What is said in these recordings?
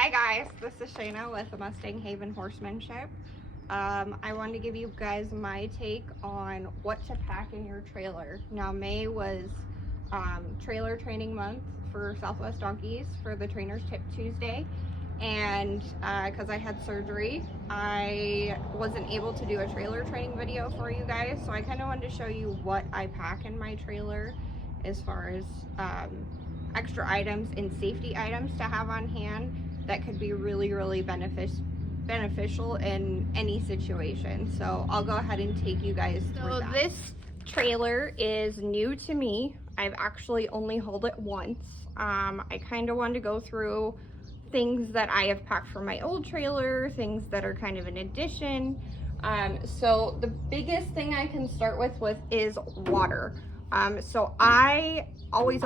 Hi guys, this is Shayna with the Mustang Haven Horsemanship. I wanted to give you guys my take on what to pack in your trailer. Now May was trailer training month for Southwest Donkeys for the Trainers Tip Tuesday, and because I had surgery, I wasn't able to do a trailer training video for you guys, so I kind of wanted to show you what I pack in my trailer as far as extra items and safety items to have on hand that could be really beneficial in any situation. So I'll go ahead and take you guys through that. This trailer is new to me. I've actually only hauled it once. I kind of wanted to go through things that I have packed from my old trailer, things that are kind of an addition. So the biggest thing I can start with is water. So I always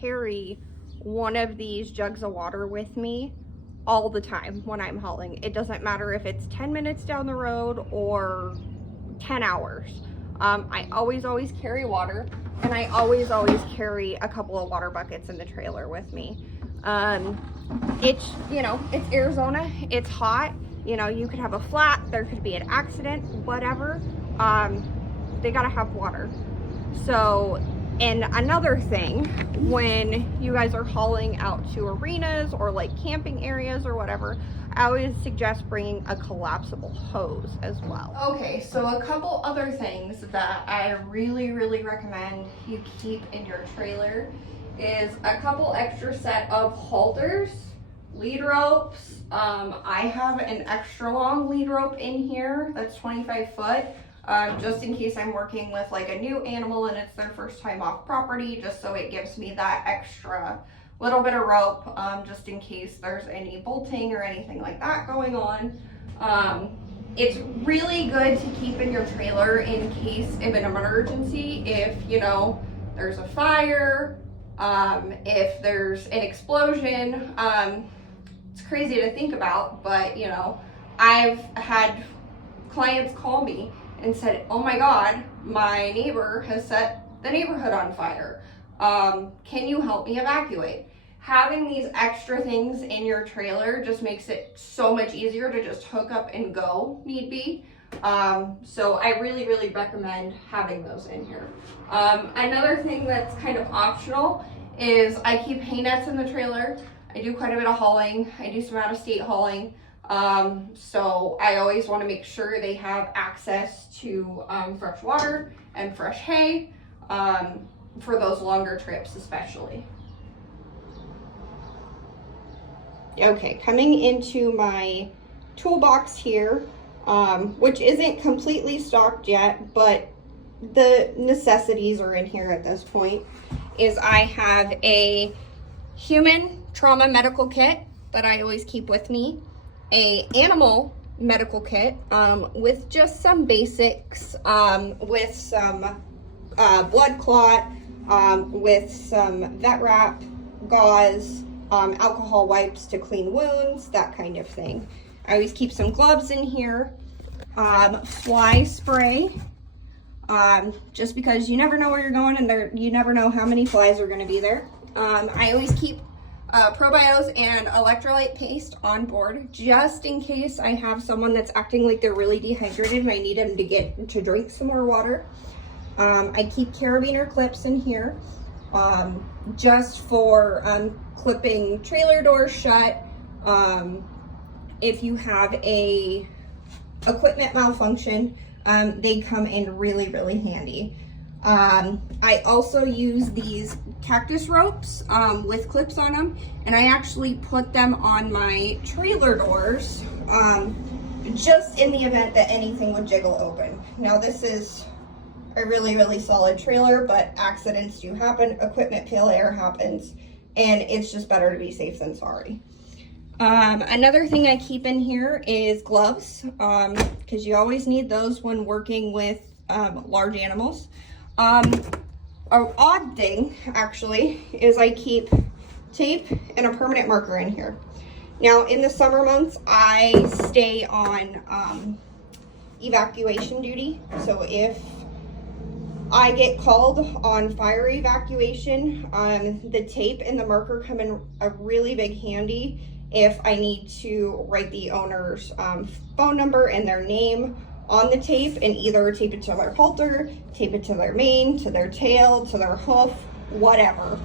carry one of these jugs of water with me all the time when I'm hauling. It doesn't matter if it's 10 minutes down the road or 10 hours. I always carry water, and I always carry a couple of water buckets in the trailer with me. It's, you know, it's Arizona, it's hot, you know, you could have a flat, there could be an accident, whatever. They gotta have water. So, and another thing, when you guys are hauling out to arenas or like camping areas or whatever, I always suggest bringing a collapsible hose as well. Okay, so a couple other things that I really recommend you keep in your trailer is a couple extra set of halters, lead ropes. I have an extra long lead rope in here that's 25 foot. Just in case I'm working with like a new animal and it's their first time off property, just so it gives me that extra little bit of rope, just in case there's any bolting or anything like that going on. It's really good to keep in your trailer in case of an emergency, if, you know, there's a fire, if there's an explosion. It's crazy to think about, but, you know, I've had clients call me and said, oh my God, my neighbor has set the neighborhood on fire. Can you help me evacuate? Having these extra things in your trailer just makes it so much easier to just hook up and go, need be. So I really recommend having those in here. Another thing that's kind of optional is I keep hay nets in the trailer. I do quite a bit of hauling. I do some out-of-state hauling. So I always want to make sure they have access to fresh water and fresh hay for those longer trips especially. Okay, coming into my toolbox here, which isn't completely stocked yet, but the necessities are in here at this point, is I have a human trauma medical kit that I always keep with me, a animal medical kit with just some basics, with some blood clot, with some vet wrap, gauze, alcohol wipes to clean wounds, that kind of thing. I always keep some gloves in here, fly spray, just because you never know where you're going and you never know how many flies are going to be there. I always keep Probios and electrolyte paste on board, just in case I have someone that's acting like they're really dehydrated and I need them to drink some more water. I keep carabiner clips in here, just for clipping trailer doors shut. If you have a equipment malfunction, they come in really handy. I also use these cactus ropes with clips on them, and I actually put them on my trailer doors just in the event that anything would jiggle open. Now this is a really solid trailer, but accidents do happen, equipment failure happens, and it's just better to be safe than sorry. Another thing I keep in here is gloves, because you always need those when working with large animals. An odd thing, actually, is I keep tape and a permanent marker in here. Now, in the summer months, I stay on evacuation duty. So if I get called on fire evacuation, the tape and the marker come in a really big handy if I need to write the owner's phone number and their name on the tape and either tape it to their halter, tape it to their mane, to their tail, to their hoof, whatever.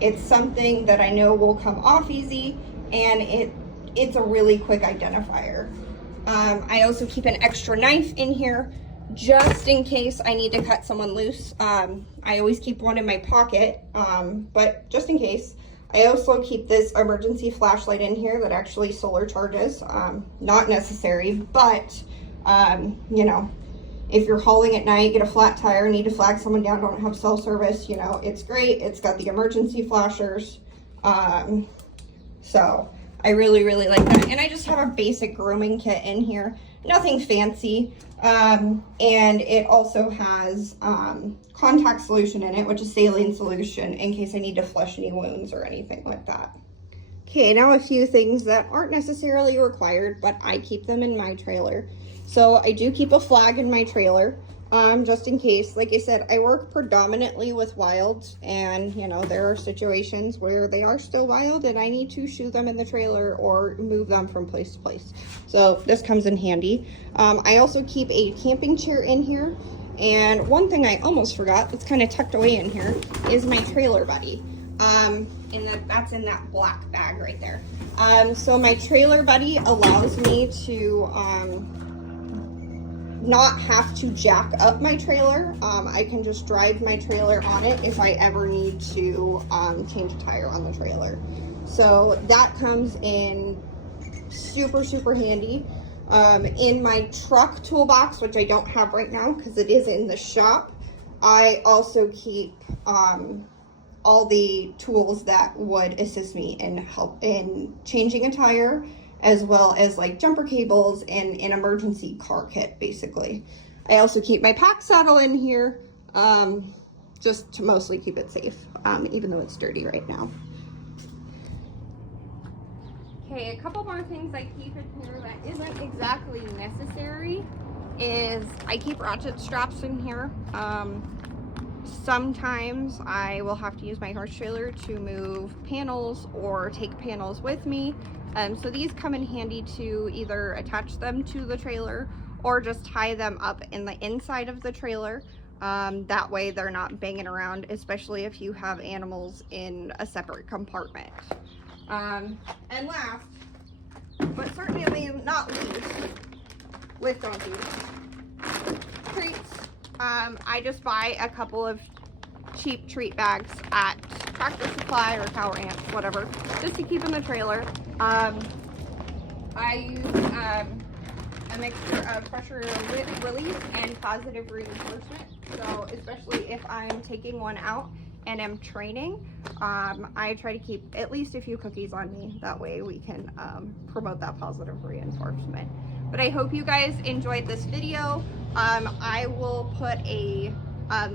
It's something that I know will come off easy, and it's a really quick identifier. I also keep an extra knife in here just in case I need to cut someone loose. I always keep one in my pocket, but just in case. I also keep this emergency flashlight in here that actually solar charges. Not necessary, but you know, if you're hauling at night, get a flat tire, need to flag someone down, don't have cell service, you know, it's great. It's got the emergency flashers. So I really, really like that. And I just have a basic grooming kit in here, nothing fancy. And it also has contact solution in it, which is saline solution, in case I need to flush any wounds or anything like that. Okay, now a few things that aren't necessarily required, but I keep them in my trailer. So I do keep a flag in my trailer, just in case. Like I said, I work predominantly with wilds, and you know, there are situations where they are still wild and I need to shoot them in the trailer or move them from place to place. So this comes in handy. I also keep a camping chair in here. And one thing I almost forgot that's kind of tucked away in here is my trailer buddy. That's in that black bag right there. So my trailer buddy allows me to not have to jack up my trailer. I can just drive my trailer on it if I ever need to change a tire on the trailer. So that comes in super, super handy. In my truck toolbox, which I don't have right now because it is in the shop, I also keep all the tools that would assist me in changing a tire, as well as like jumper cables and an emergency car kit, basically. I also keep my pack saddle in here, just to mostly keep it safe, even though it's dirty right now. Okay, a couple more things I keep in here that isn't exactly necessary is I keep ratchet straps in here. Sometimes I will have to use my horse trailer to move panels or take panels with me. So these come in handy to either attach them to the trailer or just tie them up in the inside of the trailer. That way they're not banging around, especially if you have animals in a separate compartment. And last, but certainly not least, with donkeys, treats. I just buy a couple of cheap treat bags at Tractor Supply or Cow Ranch, whatever, just to keep in the trailer. I use a mixture of pressure release and positive reinforcement. So especially if I'm taking one out and am training, I try to keep at least a few cookies on me. That way we can promote that positive reinforcement. But I hope you guys enjoyed this video. I will put a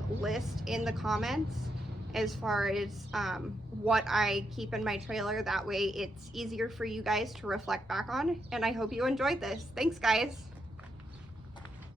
list in the comments as far as what I keep in my trailer. That way it's easier for you guys to reflect back on. And I hope you enjoyed this. Thanks, guys.